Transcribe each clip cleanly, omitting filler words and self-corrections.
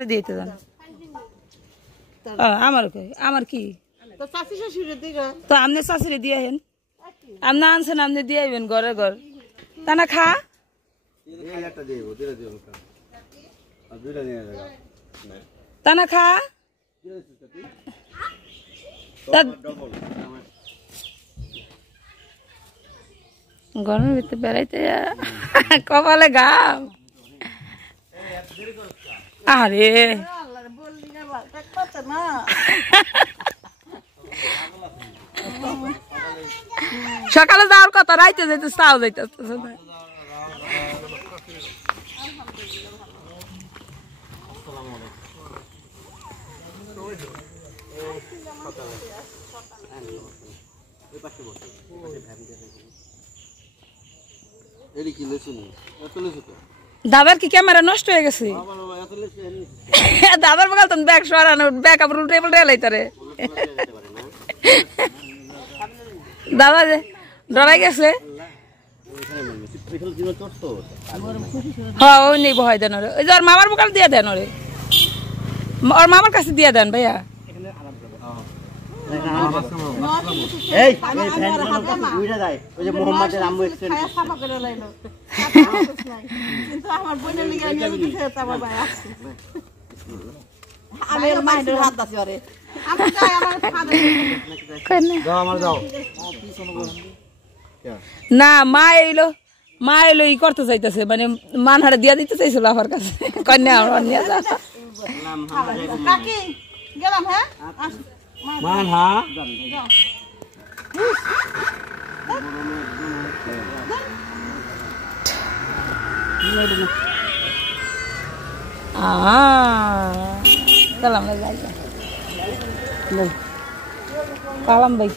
দিতে দেন আমার কি তো আপনি শাশুড়ি দিয়ে হেন আপনি আনছেন আপনি দিয়ে আইবেন ঘরে ঘর তা না খা তা না খা গরমের ভিতরে বেড়াইতে কপালে গাম আরে সকালে যাওয়ার কথা রাইতে যাইতে চাও যাইতে দাদার কি ক্যামেরা নষ্ট হয়ে গেছে দাদার বকাল তো ব্যাগ সরানো ব্যাগ আবার উল্টে পাল্টে লাইতারে দাদা যে ডরাই গেছে হ্যাঁ ওই নেই ভয় দেন ওরে ওই যে ওর মামার বকাল দিয়ে দেন ওরে ওর মামার কাছে দিয়ে দেন ভাইয়া না মা এলো ই করতে চাইতেছে মানে মানহারে দিয়া দিতে চাইছিল আমার কাছে কন্যা আমার নিয়ে যা গেলাম হ্যাঁ মানহা গেলাম কালাম ভাই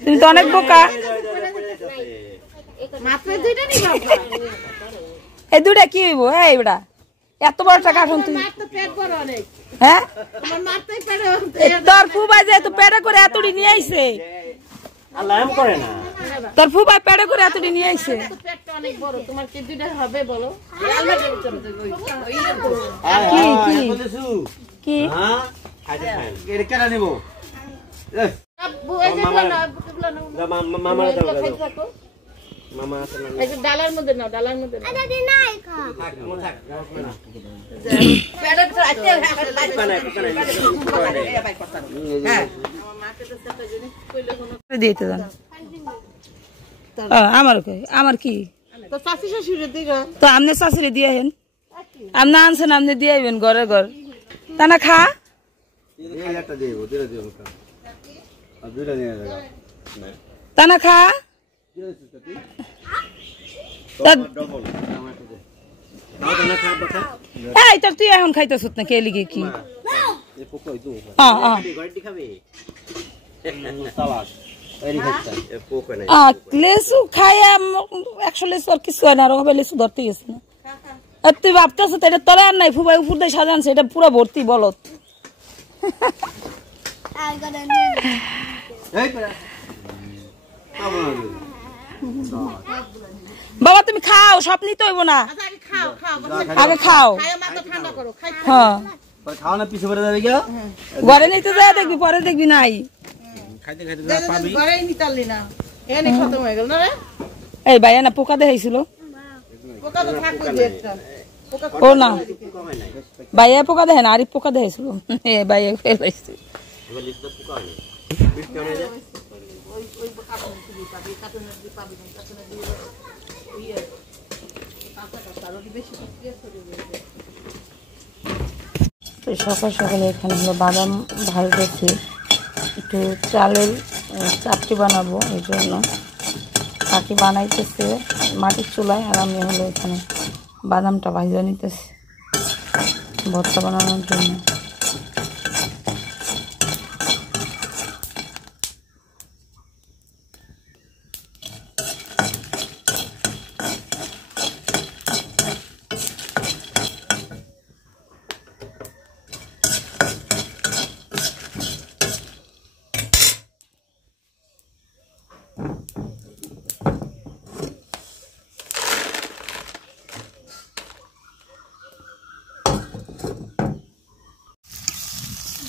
তুমি তো অনেক বোকা এই দুইটা কি হইব এইটা এত বড় টাকা এখন তুই হ্যাঁ তোর ফুবা যে তো পেটে করে এতটি নিয়ে আইছে তোর ফুবা পেটে করে এতটি নিয়ে আইছে কি ডালার মধ্যে নাও ডালার মধ্যে দিতে দেন আমার কি তো আপনি শাশুড়ি দিয়ে হেন আপনি আনছেন আপনি দিয়ে আইবেন ঘরে ঘর তা না খা তা না খা তুই এখন খাইতেছ না কে লিগে কি লেসু খাইয়া 100 লেসু আর কিছু হয় না আর হবে লেসু ধরতে গেছে না আর তুই ভাবতেছ এটা তলে আর নাই ফুবাই উপর দিয়ে সাজানছে এটা পুরো ভর্তি বলত বাবা তুমি খাও সব নিতে হইব না আগে খাও হ্যাঁ ঘরে নিতে যা দেখবি পরে দেখবি নাই এই ভাইয়া না পোকা দেখাইছিল ও না ভাইয়া পোকা দেখে না আরিফ পোকা দেখাইছিল ভাইয়া ফেলাইছে সকাল সকালে এখানে আমরা বাদাম ভাজতেছি একটু চালের চাপটি বানাবো এই জন্য কাকি বানাইতেছে মাটির চুলায় আর আমি হলো এখানে বাদামটা ভাজা নিতেছি ভর্তা বানানোর জন্য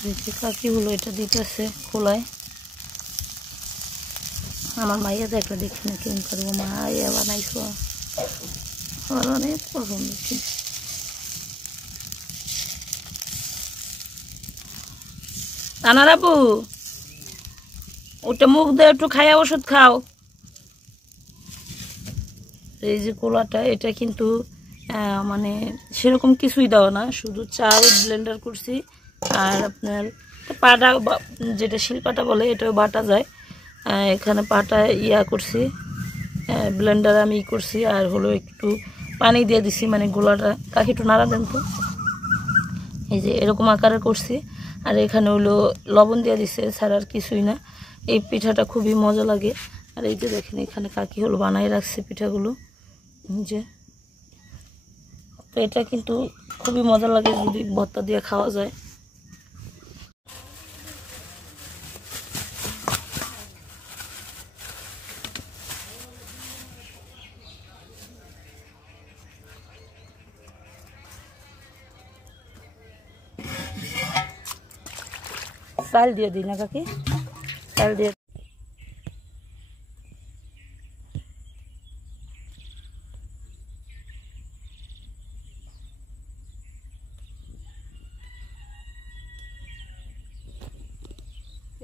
দেখি কাকি হলো এটা দিতেছে খোলায়। আমার মাইয়া দেখলে দেখি না কেমন করবো, মাইয়া বানাইছো আমার অনেক পছন্দ। তানারাবু ওটা মুখ দিয়ে একটু খাইয়া ওষুধ খাও। এই যে কোলাটা এটা কিন্তু মানে সেরকম কিছুই দেওয়া না, শুধু চাল ব্লেন্ডার করছি আর আপনার পাটা যেটা শিলপাটা বলে এটাও বাটা যায়। এখানে পাটা ইয়া করছি, ব্লেন্ডার আমি করছি আর হলো একটু পানি দিয়ে দিছি, মানে গোলাটা কাকি একটু নাড়া দেন তো। এই যে এরকম আকারে করছি আর এখানে হলো লবণ দিয়ে দিছে, ছাড়া আর কিছুই না। এই পিঠাটা খুবই মজা লাগে। আর এই যে দেখেন এখানে কাকি হলো বানাই রাখছে পিঠাগুলো, যে তো এটা কিন্তু খুবই মজা লাগে যদি ভর্তা দিয়ে খাওয়া যায়। চাল দিয়ে দিই না কাকি, চাল দিয়ে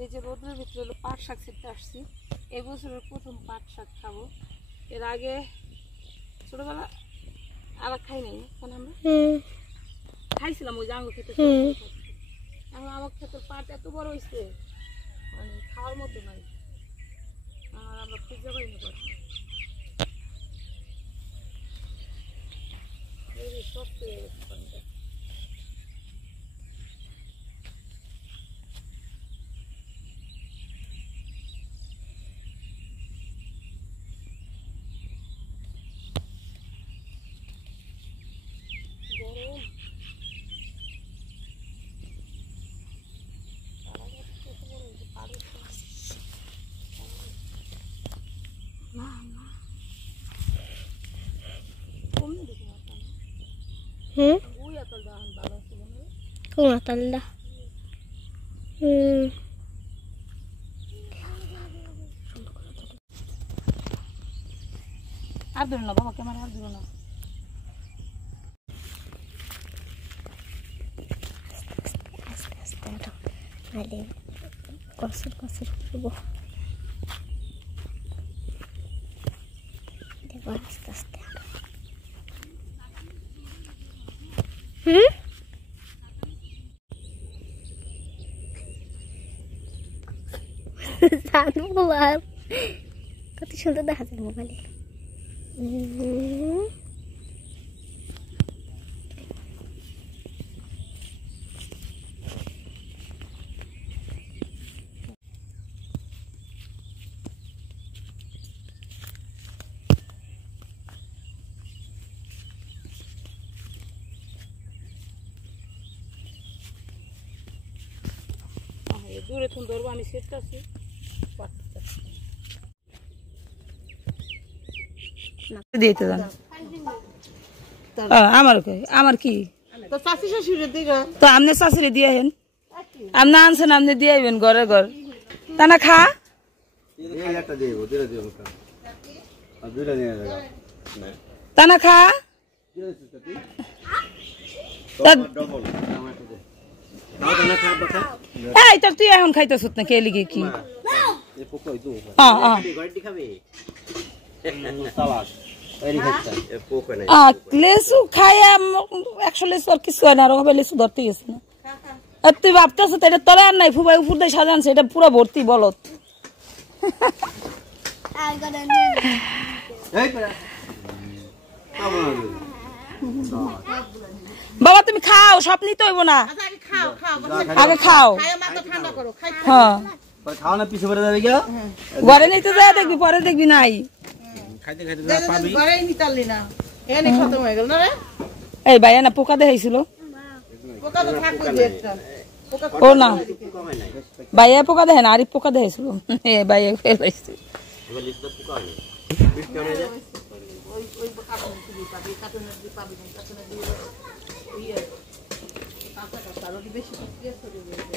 এই যে রোদ্রের ভিতরে হলো পাট শাক ছিটতে আসছি। এই বছরের প্রথম পাট শাক খাবো। এর আগে ছোটবেলা আর খাই নাই, কারণ আমরা খাইছিলাম ওই যে আঙুর খেতে। এখন আমার ক্ষেতের পাট এত বড় হয়েছে মানে খাওয়ার মতো নাই, আর আমরা খুঁজে পাই না পাট। শক্ত হয়ে গেছে পানিটা। Kung natanda. আর ধরো না বাবা, ক্যামেরা আর ধরো না। Aste aste aduh. Ada kosir dulu. Dia aste aste. Sanu pulang. Kata sudah dah hasil mobil. দূরে তুমি ধরবো, আমি সেটটা আছি। দিতে যান আমার কি তো আপনি শাশুড়ি দিয়ে হেন, আপনি আনছেন আপনি দিয়ে আইবেন ঘরে ঘর। তা না খা তা না খা এই তোর তুই এখন খাইতেছ না কে লিগে কি লেসু খাইয়া 100 লেসু আর কিছু হয় না, আর হবে লেসু ধরতে গেছে না। আর তুই ভাবতেছ এটা তলে আর নাই, ফুবাই উপর দিয়ে সাজানছে, এটা পুরো ভর্তি বলত। বাবা তুমি খাও, সব নিতে হইব না, আগে খাও। হ্যাঁ ঘরে নিতে যা দেখবি, পরে দেখবি নাই। এই ভাইয়া না পোকা দেখাইছিল, ও না ভাইয়া পোকা দেখে না, আরিফ পোকা দেখাইছিল, ভাইয়া ফেলাইছে। কাঁচা কাঁচা আরো বেশি প্রক্রিয়া চলে যাবে